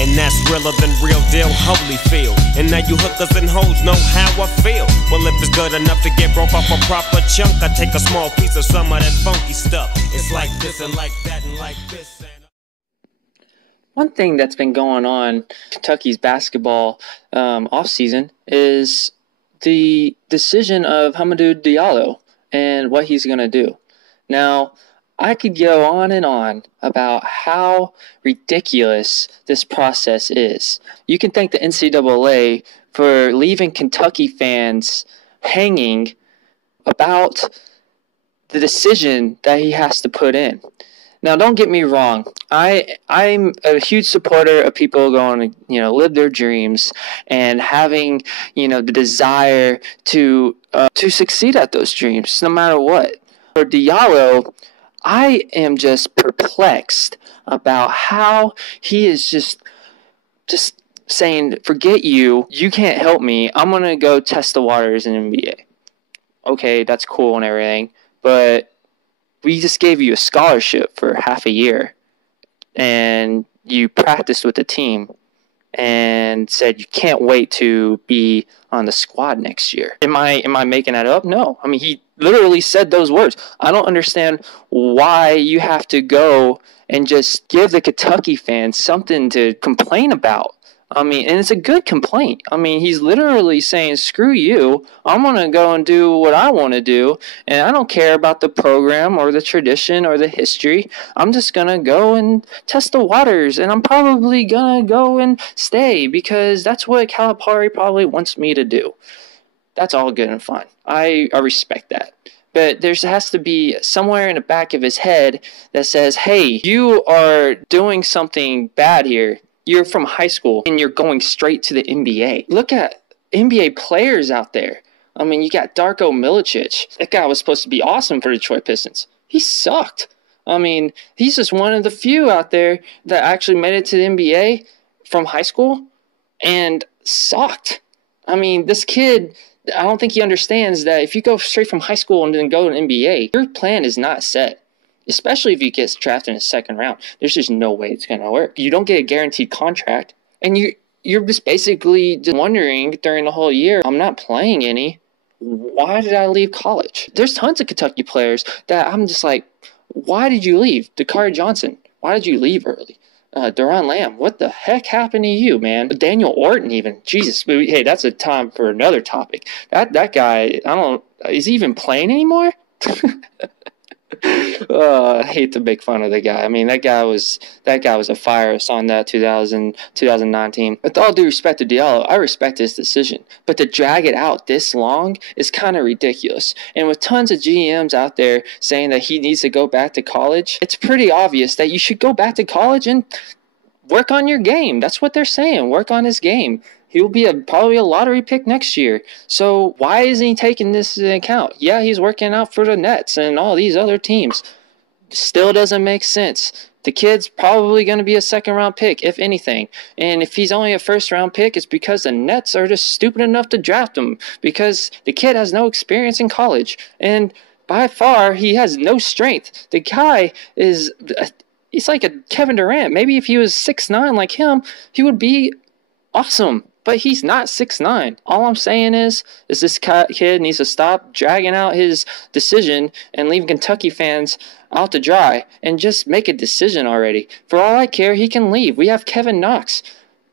And that's realer than real deal, Holyfield. And now you hookers and hoes know how I feel. Well, if it's good enough to get broke off a proper chunk, I take a small piece of some of that funky stuff. It's like this and like that and like this. One thing that's been going on Kentucky's basketball offseason is the decision of Hamidou Diallo and what he's going to do. Now, I could go on and on about how ridiculous this process is. You can thank the NCAA for leaving Kentucky fans hanging about the decision that he has to put in. Now, don't get me wrong. I'm a huge supporter of people going to, live their dreams and having, the desire to succeed at those dreams, no matter what. For Diallo, I am just perplexed about how he is just saying, forget you can't help me. I'm going to go test the waters in NBA. Okay, that's cool and everything, but we just gave you a scholarship for half a year, and you practiced with the team and said you can't wait to be on the squad next year. Am I making that up? No. I mean, he literally said those words. I don't understand why you have to go and just give the Kentucky fans something to complain about. I mean, and it's a good complaint. I mean, he's literally saying, screw you, I'm going to go and do what I want to do, and I don't care about the program or the tradition or the history. I'm just going to go and test the waters, and I'm probably going to go and stay because that's what Calipari probably wants me to do. That's all good and fine. I respect that. But there has to be somewhere in the back of his head that says, hey, you are doing something bad here. You're from high school, and you're going straight to the NBA. Look at NBA players out there. I mean, you got Darko Milicic. That guy was supposed to be awesome for Detroit Pistons. He sucked. I mean, he's just one of the few out there that actually made it to the NBA from high school and sucked. I mean, this kid, I don't think he understands that if you go straight from high school and then go to the NBA, your plan is not set. Especially if you get drafted in the second round. There's just no way it's going to work. You don't get a guaranteed contract. And you're just basically just wondering during the whole year, I'm not playing any. Why did I leave college? There's tons of Kentucky players that I'm just like, why did you leave? Dakari Johnson, why did you leave early? Duran Lamb, what the heck happened to you, man? Daniel Orton even. Jesus, hey, that's a time for another topic. That guy, is he even playing anymore? I hate to make fun of the guy. I mean, that guy was a fire on that 2019. With all due respect to Diallo, I respect his decision, but to drag it out this long is kind of ridiculous. And with tons of GMs out there saying that he needs to go back to college, it's pretty obvious that you should go back to college and work on your game. That's what they're saying. Work on his game. He will be probably a lottery pick next year. So why isn't he taking this into account? Yeah, he's working out for the Nets and all these other teams. Still doesn't make sense. The kid's probably going to be a second-round pick, if anything. And if he's only a first-round pick, it's because the Nets are just stupid enough to draft him because the kid has no experience in college. And by far, he has no strength. The guy is he's like a Kevin Durant. Maybe if he was 6'9" like him, he would be awesome. But he's not 6'9". All I'm saying is this kid needs to stop dragging out his decision and leaving Kentucky fans out to dry and just make a decision already. For all I care, he can leave. We have Kevin Knox.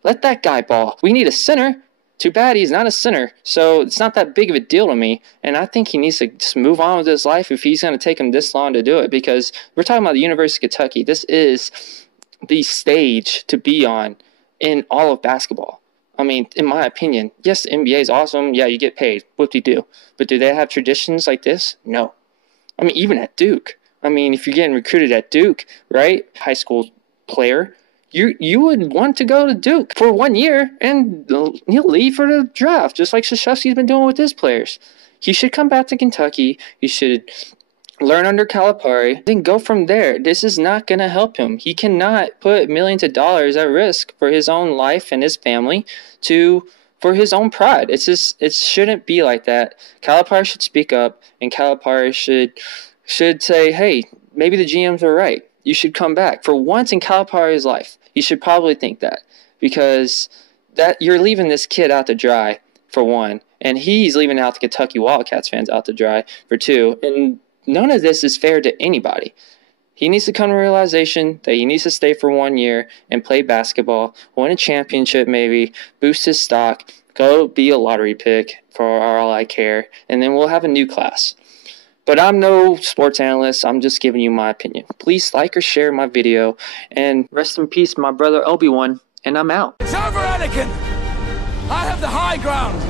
Let that guy ball. We need a center. Too bad he's not a center, so it's not that big of a deal to me. And I think he needs to just move on with his life if he's going to take him this long to do it, because we're talking about the University of Kentucky. This is the stage to be on in all of basketball. I mean, in my opinion, yes, the NBA is awesome. Yeah, you get paid. Whoop-de-doo. But do they have traditions like this? No. I mean, even at Duke. I mean, if you're getting recruited at Duke, right, high school player, you would want to go to Duke for 1 year and he'll leave for the draft, just like Krzyzewski's been doing with his players. He should come back to Kentucky. He should learn under Calipari, then go from there. This is not going to help him. He cannot put millions of dollars at risk for his own life and his family for his own pride. It shouldn't be like that. Calipari should speak up, and Calipari should say, hey, maybe the GMs are right. You should come back. For once in Calipari's life, you should probably think that. because that you're leaving this kid out to dry, for one, and he's leaving out the Kentucky Wildcats fans out to dry, for two, and none of this is fair to anybody. He needs to come to a realization that he needs to stay for 1 year and play basketball, win a championship maybe, boost his stock, go be a lottery pick for all I care, and then we'll have a new class. But I'm no sports analyst. I'm just giving you my opinion. Please like or share my video, and rest in peace, my brother Obi-Wan, and I'm out. It's over, Anakin! I have the high ground!